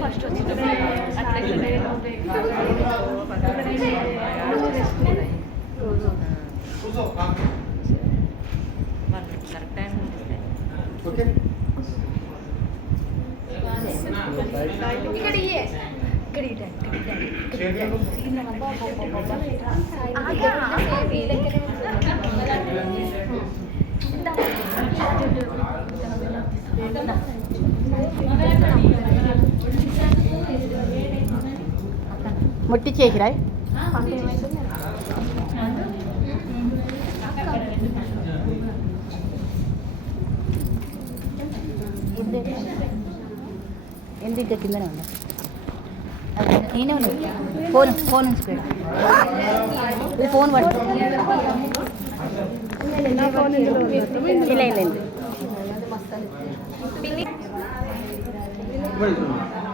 First వచ్చింది correct time ఇక్కడ ముట్టి చేసిరా ఎందుకు ఇంకా కిందనే ఉన్నా నేనే ఉన్నా ఫోన్ నుంచి ఫోన్ పడుతుంది ఇలా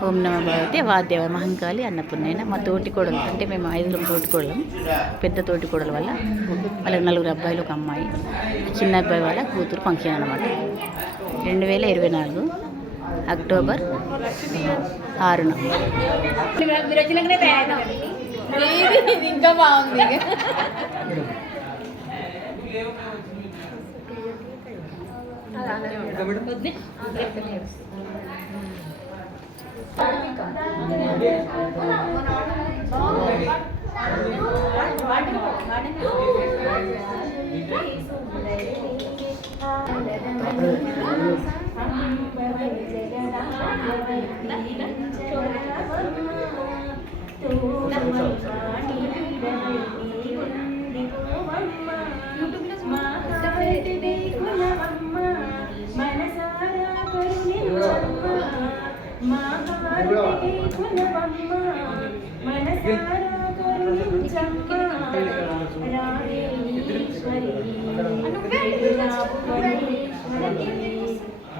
ఓం నమ భగవతి వాద్యవ మహంకాళి అన్నపూర్ణైన మా తోటికోడలు అంటే మేము 5 తోటికోడలం పెద్ద తోటికోడల వల్ల వాళ్ళకి 4 అబ్బాయిలు ఒక అమ్మాయి చిన్న అబ్బాయి వాళ్ళ కూతురు ఫంక్షన్ అన్నమాట 2024 అక్టోబర్ 6న ఇంకా బాగుంది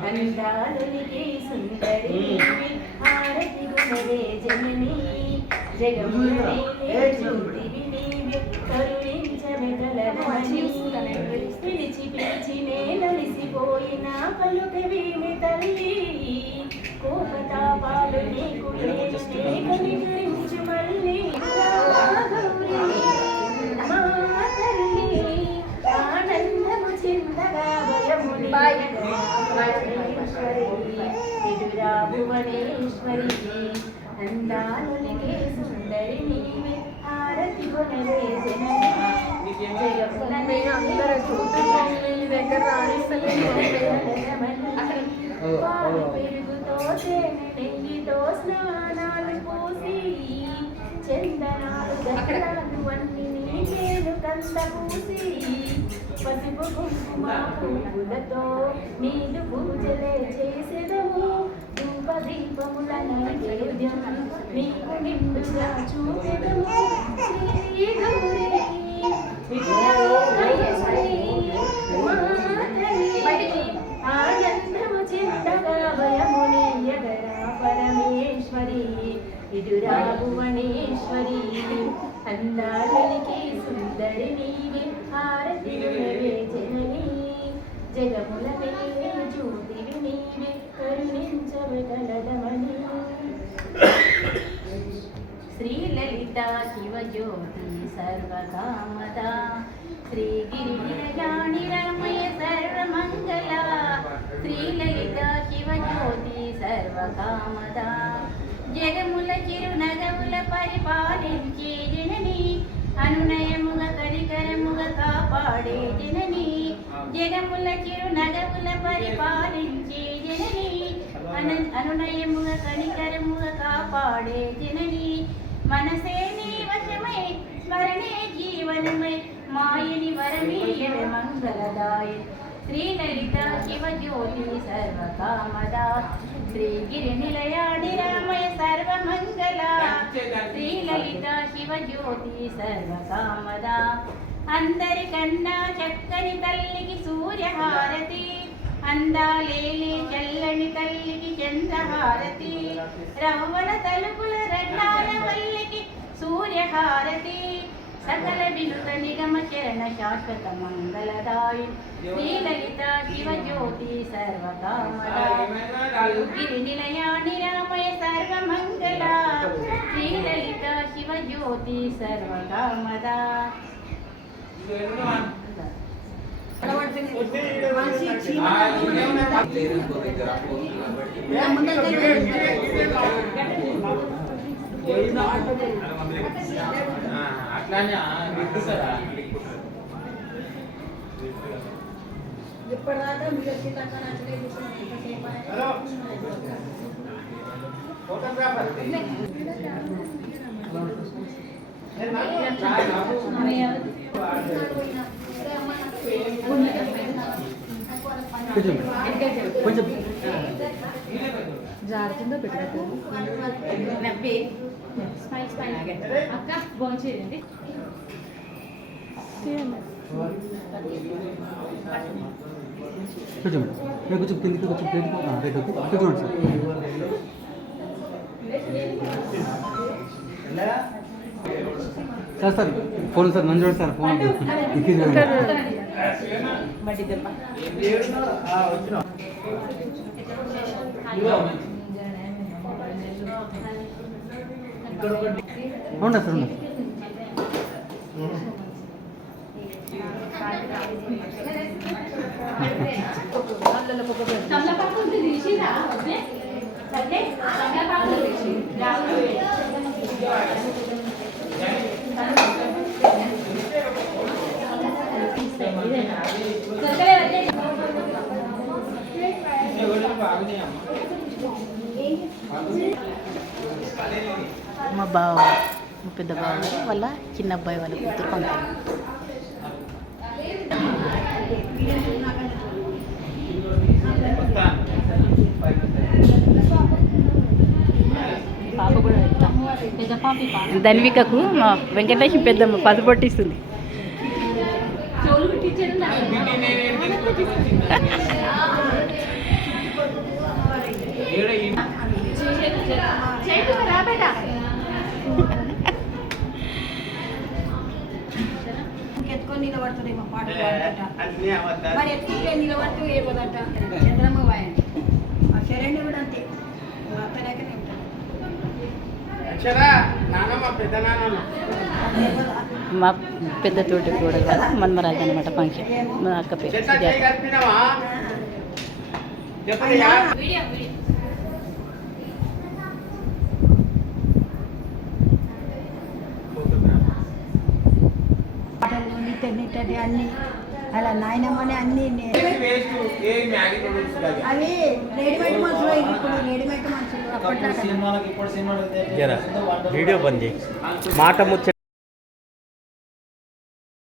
అందాలకి సుందరి హారతి గుణవే జనని జగములనే జ్యోతివి నీవే కరుణించవే కలరమణి పిలిచి పిలిచి నేనలిసిపోయిన పలుకవేమి తల్లి కోపతాపాలు నీకు నేను కనికరించు మళ్ళీ మా తల్లి ఆనందము చిందగా భయముని భువనేశ్వరి అందాలకే సుందరి నీవే హారతి కొనవే జనని పెరుగుతో నెయ్యితో స్నానాలు పోసి చందనాలు దక్కడాలు అన్ని నేను కంద పూసి పసుపు కుంకుమ పువ్వులతో నీదు పూజలే చేసేదము ధూప దీపముల నైవేద్యం నీకు నిండుగా చూపెదము శ్రీ గౌరీ ఆనందము చింతగా భయమునియగరా పరమేశ్వరి ఇదురా భువనేశ్వరి అందాలకి సుందరి నీవే హారతి జనని జగముల జ్యోతివి నీవే కరుణించవగలదమని శ్రీలలిత శివజ్యోతి సర్వకామద శ్రీగిరిగిరయాణి రమయ సర్వమంగళ శ్రీలలిత శివజ్యోతి సర్వకామద జగముల చిరునగముల పరిపాలించే జనని అనునయముగ కరికరముగ కాపాడే జనని జగముల చిరునగముల పరిపాలించే జనని అనునయముగ కనికరముగ కాపాడే జనని మనసే నీ వశమై స్మరణే జీవనమై మాయని వరమీయవ మంగళదాయ శ్రీలలిత శివజ్యోతి సర్వకామద శ్రీగిరి నిలయాడి రామయ సర్వమంగళ శ్రీలలిత శివజ్యోతి సర్వకామద అందరికన్నా చక్కని తల్లికి సూర్యహారతి అందాలేలి చల్లని తల్లికి చంద్రహారతి రవ్వల తలుపుల రన్నాల వల్లికి సూర్యహారతి సకల వినుత నిగమ చరణ శాశ్వత మంగళదాయి శ్రీలలిత శివజ్యోతి సర్వకామదాయి నిలయా నిరామయ సర్వమంగళ శ్రీలలిత శివజ్యోతి సర్వకామదా. అట్లానే సారా ఇప్పటిదాకా మీరు వచ్చి తక్కువ ఫోటోగ్రాఫర్ కొంచెం జాగ్రత్తగా పెట్టదు నవ్వి స్మైల్ స్మైల్ అక్క భోంచేయండి. కూర్చోండి కొంచెం కిందికి కొంచెం కిందికి కూర్చోండి సార్ సార్ ఫోన్ సార్ నన్ను చూడండి సార్ ఫోన్ అవునా సార్ ఉన్నా మా బావ మా పెద్ద బావ వాళ్ళ చిన్న అబ్బాయి వాళ్ళ కూతురు పంపారు. ధన్వికకు మా వెంకటేష్ పెద్దమ్మ పసుపొట్టిస్తుంది. ఎత్తుకొని నిలబడుతుందేమో పాట మరి ఎత్తుకుంటే నిలబడుతూ ఏమోదట చంద్రమ్మ వాయండి ఆ శరణ్య కూడా అంతే అత్తలేకనే ఉంటాడు. మా పెద్ద తోటి కూడా మన్మరాజు అనమాట ఫంక్షన్. మా అక్క పేరు సుజాత. పాటలు నిట్టది అన్ని అలా నాయనమ్మని అన్ని అవి రెడీమేడ్ మనుషులు ఇప్పుడు రెడీమేడ్ మనుషులు అప్పట్లో సినిమాలకు ఇప్పుడు సినిమాలకు వీడియో బంద్ చేయి మాట ముచ్చ